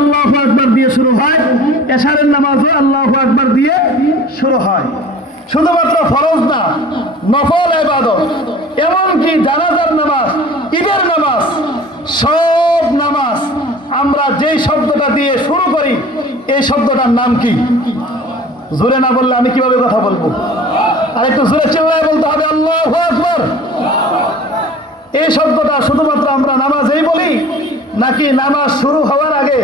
আল্লাহু আকবার দিয়ে শুরু হয়, এশারের নামাজও আল্লাহু আকবার দিয়ে শুরু হয়। শুধুমাত্র ফরজ না, নফল ইবাদত, এমনকি জানাজার নামাজ, ঈদের নামাজ, সব নামাজ আমরা যেই শব্দটা দিয়ে শুরু করি, এই শব্দটার নাম কি? জোরে না বললে আমি কিভাবে কথা বলবো? আর একটু জোরে চিল্লায় বলতে হবে আল্লাহু আকবার। এই শব্দটা শুধুমাত্র আমরা নামাজেই বলি, নাকি নামাজ শুরু হওয়ার আগে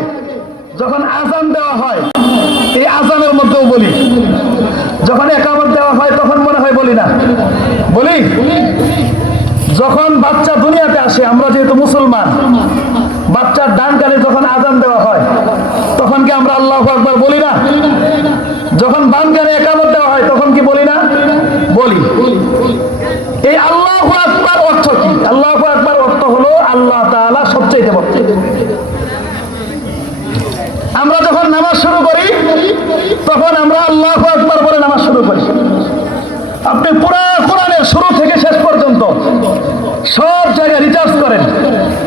যখন আজান দেওয়া হয় এই আজানের মধ্যেও বলি? যখন একামত দেওয়া হয় তখন মনে হয় বলি না? বলি। যখন বাচ্চা দুনিয়াতে আসে, আমরা যেহেতু মুসলমান, বাচ্চার ডান কানে যখন আজান দেওয়া হয় তখন কি আমরা আল্লাহু আকবার বলি না? যখন বাম কানে একামত দেওয়া হয় তখন কি বলি না? বলি। এই আল্লাহু আকবার অর্থ কি? আল্লাহু আকবার অর্থ হলো আল্লাহ তাআলা সবচেয়ে বড়। আমরা যখন নামাজ শুরু করি তখন আমরা আল্লাহু আকবার বলে নামাজ শুরু করি। আপনি পুরো কোরআনের শুরু থেকে শেষ পর্যন্ত সব জায়গায় রিসার্চ করেন,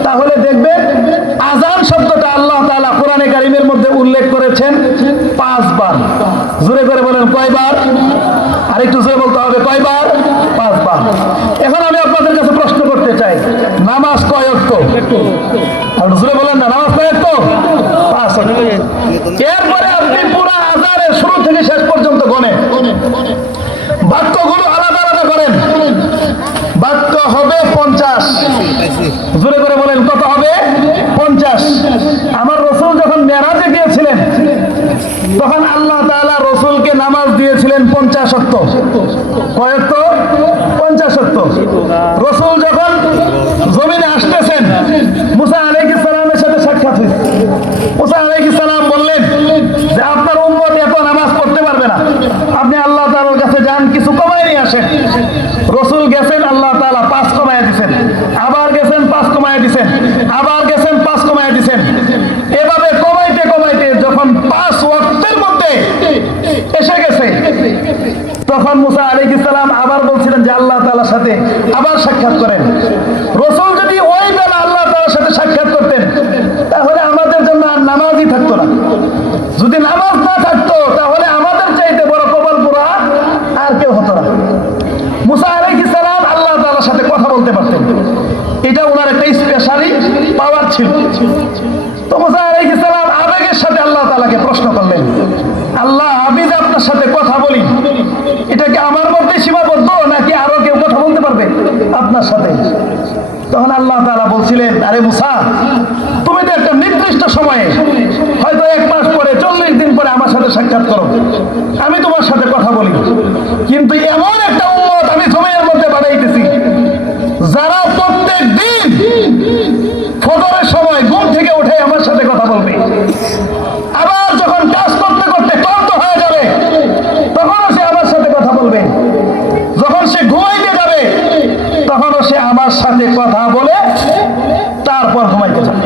তাহলে দেখবেন আজান শব্দটা আল্লাহ তাআলা কোরআনে কারীমের মধ্যে উল্লেখ করেছেন 5 বার। জোরে করে বলেন কয়বার? আর একটু জোরে বলতে হবে কয়বার? 5 বার। এখন আমি আপনাদের কাছে প্রশ্ন করতে চাই, নামাজ কয় ওয়াক্ত? আর জোরে বলেন না, নামাজ কয় ওয়াক্ত? 5 ওয়াক্ত। এরপরে আপনি পুরো আজানের শুরু থেকে শেষ পর্যন্ত গণেন, বাক্যগুলো আলাদা আলাদা করেন। বাক্য হবে 50। জোরে করে বলেন কত হবে? 50। আমার রাসূল যখন মেরাজে গিয়েছিলেন তখন আল্লাহ তাআলা রাসূলকে নামাজ দিয়েছিলেন 50 ওয়াক্ত। কয় ওয়াক্ত? 50 ওয়াক্ত। রাসূল যখন জমিনে আসতেছেন, মুসা আলাইহিস সালামের সাথে সাক্ষাৎ হয়েছে। মুসা আলাইহিস সালাম বললেন যে আপনার উম্মত এত নামাজ পড়তে পারবে না, আপনি আল্লাহ তাআলার কাছে যান, কিছু কমায় নিয়ে আসেন। রাসূল গেছেন, আল্লাহ তাআলা 5 কমায় দিয়েছেন, আবার গেছেন 5 কমায় দিয়েছেন, আবার গেছেন 5 কমায় দিয়েছেন। এভাবে কমাইতে কমাইতে যখন 5 ওয়াক্তের মধ্যে এসে গেছে তখন মুসা আলাইহিস সালাম আবার বলছিলেন যে আল্লাহ তাআলার সাথে আবার সাক্ষাৎ করেন। রাসূল যদি ওই বেলা আল্লাহ তাআলার সাথে সাক্ষাৎ করতেন তাহলে আমাদের জন্য আর নামাজই থাকতো না। যদি নামাজ না থাকতো তাহলে আমাদের চাইতে বড় কপাল পোড়া আর কেউ হতো না। মুসা আলাইহিস সালাম আল্লাহ তাআলার সাথে কথা বলতে পারতেন, এটা ওনার একটা স্পেশালি পাওয়ার ছিল। তো মুসা আলাইহিস সালাম আবেগের সাথে আল্লাহ তাআলাকে প্রশ্ন করলেন, আল্লাহ আমি যে আপনার সাথে কথা বলি এটা কি আমার মধ্যে সীমাবদ্ধ নাকি আরো কেউ কথা বলতে পারবে আপনার সাথে? তখন আল্লাহ তাআলা বলছিলেন, আরে মুসা, তুমি তো একটা নির্দিষ্ট সময়ে, হয়তো 1 মাস পরে, 40 দিন পরে আমার সাথে সাক্ষাৎ করো, আমি তোমার সাথে কথা বলি, কিন্তু এমন একটা উম্মত আমি জমিনের মধ্যে বানাইতেছি যারা প্রত্যেক দিন ফজরের সময় ঘুম থেকে উঠে আমার সাথে কথা বলবে, আবার যখন কাজ করতে করতে ক্লান্ত হয়ে যাবে তখনও সে আমার সাথে কথা বলবে, যখন সে ঘুমাইতে যাবে তখনও সে আমার সাথে কথা বলে তারপর ঘুমাইতে যাবে।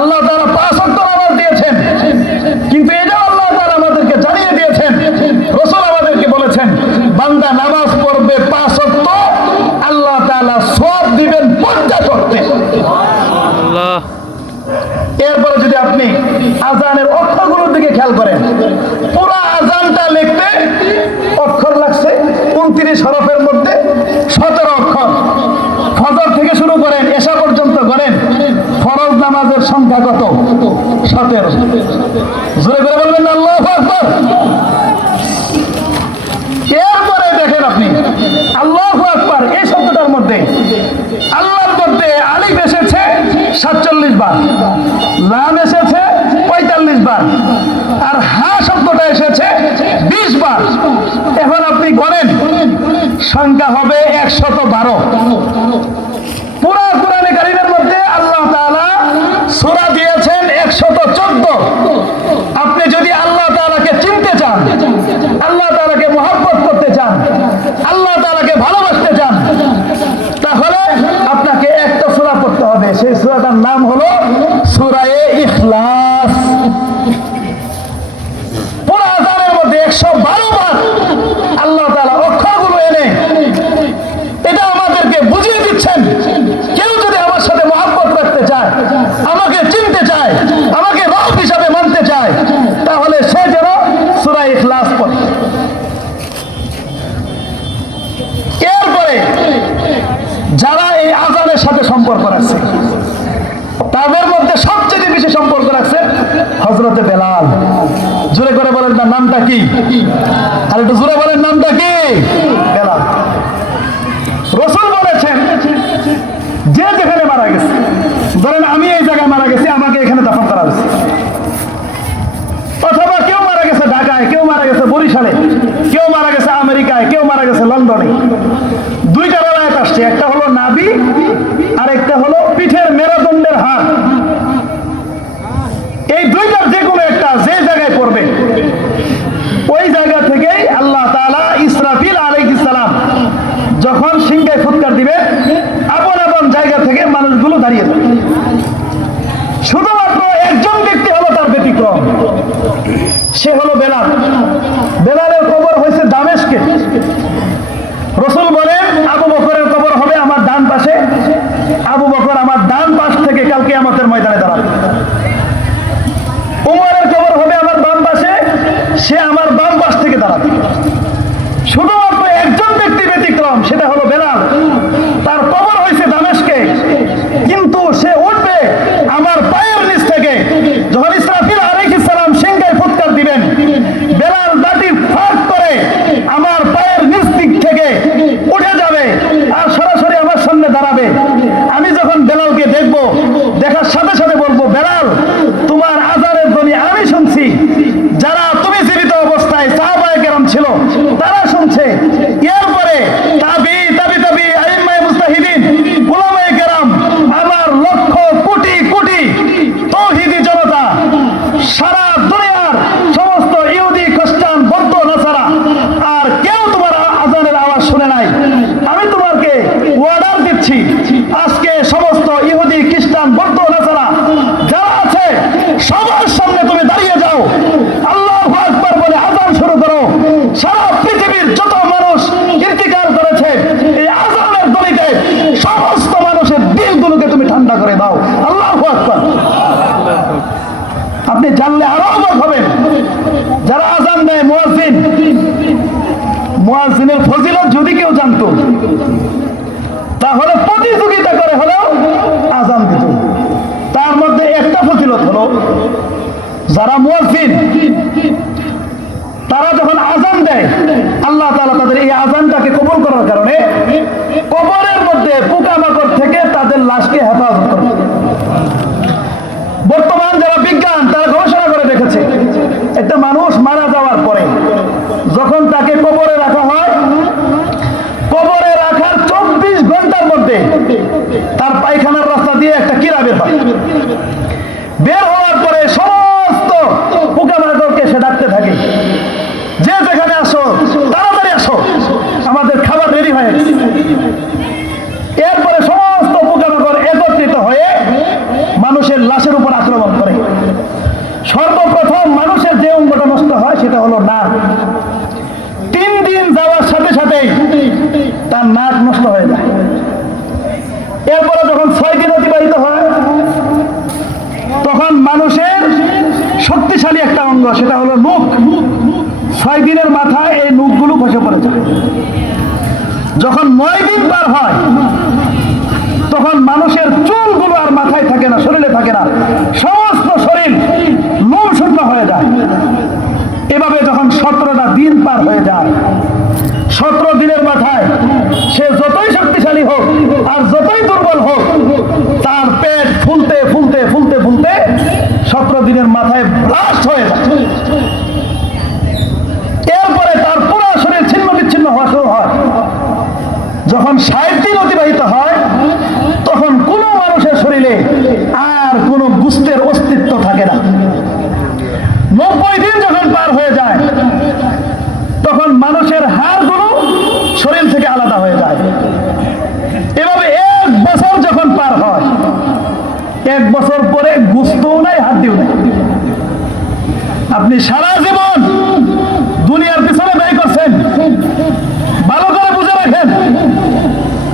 আল্লাহ তাআলা 5 ওয়াক্ত নামাজ দিয়েছেন, কিন্তু এটাও আল্লাহ তাআলা আমাদেরকে জানিয়ে দিয়েছেন, রাসূল আমাদেরকে বলেছেন বান্দা নামাজ পড়বে 5 ওয়াক্ত, আল্লাহ তাআলা সওয়াব দিবেন 50 ওয়াক্তে। আল্লাহ। এরপরে যদি আপনি আজানের অক্ষরগুলোর দিকে খেয়াল করেন, পুরো আজানটা লিখতে অক্ষর লাগছে 29 হরফের মধ্যে 17 অক্ষর। ফজর থেকে শুরু করেন এশা পর্যন্ত করেন, ফরজ নামাজের সংখ্যা কত? 17। জোরে করে বলবেন আল্লাহু আকবার। এরপরে দেখেন আপনি আল্লাহু আকবার এই শব্দটার মধ্যে আল্লাহর মধ্যে আলিফ এসেছে 47 বার, লাম এসেছে 45 বার, আর হা শব্দটা এসেছে 20 বার। এখন আপনি গণেন, সংখ্যা হবে 112। পুরা কোরআনে কারীমের মধ্যে আল্লাহ তাআলা সূরা দিয়েছেন 114। আপনি যদি আল্লাহ তাআলাকে চিনতে চান, আল্লাহ তাআলাকে মহব্বত করতে চান, আল্লাহ তাআলাকে ভালোবাসতে চান, তাহলে আপনাকে একটা সূরা পড়তে হবে। সেই সূরাটার নাম হলো সূরা ইখলাস। পুরো আযানের মধ্যে 112 বার আল্লাহ তাআলা অক্ষরগুলো এনে এটা আমাদেরকে বুঝিয়ে দিচ্ছেন সম্পর্ক রাখছে। তাদের মধ্যে সবচেয়ে বেশি সম্পর্ক রাখছে হযরতে বেলাল। জোরে করে বলেন না নামটা কি? আর একটু জোরে বলেন নামটা কি? বেলাল। রাসূল বলেছেন যে যেখানে মারা গেছে, ধরেন আমি এই জায়গায় মারা গেছি, আমাকে এখানে দাফন করা হয়েছে, অথবা কেউ মারা গেছে ঢাকায়, কেউ মারা গেছে বরিশালে, কেউ মারা গেছে আমেরিকায়, কেউ মারা গেছে লন্ডনে। দুইটা রাওয়ায়াত আসছে, একটা হলো নাভি আর একটা হলো পিঠের মেরুদণ্ডের হাড়। এই দুইটার যে কোনো একটা যে জায়গায় পড়বে, ওই জায়গা থেকেই আল্লাহ তাআলা ইসরাফিল আলাইহিস সালাম যখন সিংহায় ফুৎকার দিবে, আপন আপন জায়গা থেকে মানুষগুলো দাঁড়িয়ে যাবে। শুধুমাত্র একজন ব্যক্তি হলো তার ব্যতিক্রম, সে হলো বেলাল। বেলালের কবর হয়েছে দামেস্কে। রাসূল বলেন আবু বকরের কবর হবে আমার ডান পাশে, আবু বকর আমার ডান পাশ থেকে কাল কিয়ামতের ময়দানে দাঁড়াবে। উমরের কবর হবে আমার বাম পাশে, সে আমার বাম পাশ থেকে দাঁড়াবে। শুধুমাত্র একজন ব্যক্তি ব্যতিক্রম, সেটা হলো বেলাল। তার কবর হয়েছে দামেস্কে, কিন্তু সে উঠবে আমার পায়ের নিচ থেকে। যখন ইসরাফিল আলাইহিস সালাম সিংহায় ফুৎকার দিবেন, বেলাল দাঁড়ি ফাঁক করে আমার পায়ের নিচ দিক থেকে উঠে যাবে আর সরাসরি আমার সামনে দাঁড়াবে। আমি যখন বেলালকে দেখব, দেখার সাথে সাথে বলবো, বেলাল তোমার আযানের ধ্বনি আমি শুনছি, যারা তুমি জীবিত অবস্থায় সাহাবায়ে কেরাম ছিল তারা শুনছে, এরপরে তাবি তাবি তাবি আইম্মায়ে মুজতাহিদিন উলামায়ে কেরাম, আমার লক্ষ কোটি কোটি তাওহীদি জনতা, সারা দুনিয়ার সমস্ত ইহুদি খ্রিস্টান বৌদ্ধ নাসারা, আর কেউ তোমার আযানের আওয়াজ শুনে নাই। আমি তোমাকে অর্ডার দিচ্ছি, আজকে সমস্ত ইহুদি খ্রিস্টান বৌদ্ধ নাসারা যারা আছে সবার সামনে তুমি দাঁড়িয়ে যাও, আল্লাহু আকবার বলে আযান শুরু করো। সারা পৃথিবীর যত মানুষ ইন্তিকাল করেছে এই আযানের ধ্বনিতে সমস্ত মানুষের দিলগুলোকে তুমি ঠান্ডা করে দাও। আল্লাহু আকবার। আপনি জানলে আরো অবাক হবেন, যারা আযান দেয় মুয়াজ্জিন, মুয়াজ্জিনের ফজিলত যদি কেউ জানতো তাহলে প্রতিযোগিতা করে হলেও আযান দিত। তার মধ্যে একটা ফজিলত হলো, যারা মুয়াজ্জিন তারা যখন আযান দেয়, আল্লাহ তাআলা তাদের এই আযানটাকে কবুল করার কারণে কবরের মধ্যে পোকামাকড় থেকে তাদের লাশকে হেফাজত করে। বর্তমান যারা বিজ্ঞান, তারা গবেষণা করে দেখেছে, একটা মানুষ মারা যাওয়ার পরে যখন তাকে কবরে রাখা হয়, কবরে রাখার 24 ঘন্টার মধ্যে তার পায়খানার রাস্তা দিয়ে একটা কিরা বের হয়। বের হওয়ার পরে সমস্ত পোকামাকড়কে সে ডাকতে থাকে, যে যেখানে আসো তাড়াতাড়ি আসো, আমাদের খাবার রেডি হয়ে গেছে। এরপরে সমস্ত পোকামাকড় একত্রিত হয়ে মানুষের লাশের উপর আক্রমণ করে। সর্বপ্রথম মানুষের যে অঙ্গটা নষ্ট হয় সেটা হলো নাক। 3 দিন যাওয়ার সাথে সাথেই তার নাক নষ্ট হয়ে যায়। এরপরে যখন 6 দিন অতিবাহিত হয়, তখন মানুষের শক্তিশালী একটা অঙ্গ, সেটা হলো নখ। 6 দিনের মাথায় এই নখগুলো খসে পড়ে যায়। যখন 9 দিন পার হয়, তখন মানুষের চুলগুলো আর মাথায় থাকে না, শরীরে থাকে না, সমস্ত শরীর লোম শুকনো হয়ে যায়। এভাবে যখন 17টা দিন পার হয়ে যায়, 17 দিনের মাথায় সে যতই শক্তিশালী হোক আর যতই দুর্বল হোক, তার পেট ফুলতে ফুলতে ফুলতে ফুলতে 17 দিনের মাথায় ব্লাস্ট হয়ে যায়। এরপরে তার পুরো শরীর ছিন্ন বিচ্ছিন্ন হওয়া শুরু হয়। যখন 60 দিন অতিবাহিত হয়, তখন কোনো মানুষের শরীরে আর কোনো গোশতের অস্তিত্ব থাকে না। 90 দিন যখন পার হয়ে যায়, তখন মানুষের হাড়গুলো শরীর থেকে আলাদা হয়ে যায়। এভাবে 1 বছর যখন পার হয়, 1 বছর পরে গোশতও নাই, হাড্ডিও নাই। আপনি সারা জীবন দুনিয়ার পিছনে ব্যয় করছেন, ভালো করে বুঝে রাখেন,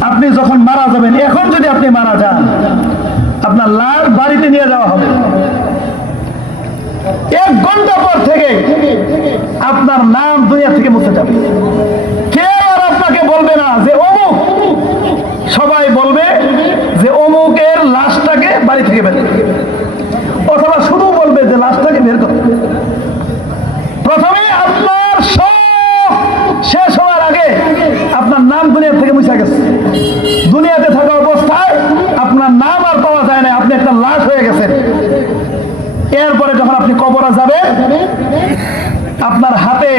আপনি যখন মারা যাবেন, এখন যদি আপনি মারা যান, আপনার লাশ বাড়িতে নিয়ে যাওয়া হবে। 1 ঘন্টা পর থেকে আপনার নাম দুনিয়া থেকে মুছে যাবে। কেউ আর আপনাকে বলবে না যে অমুক, সবাই বলবে যে অমুক থেকে বের করো, অথবা শুধু বলবে যে লাশটাকে বের করো। প্রথমে আপনার সব শেষ হওয়ার আগে আপনার নাম দুনিয়া থেকে মুছে গেছে। দুনিয়াতে থাকা অবস্থায় আপনার নাম আর পাওয়া যায় না, আপনি একটা লাশ হয়ে গেছেন। এরপরে যখন আপনি কবরে যাবেন, আপনার হাতে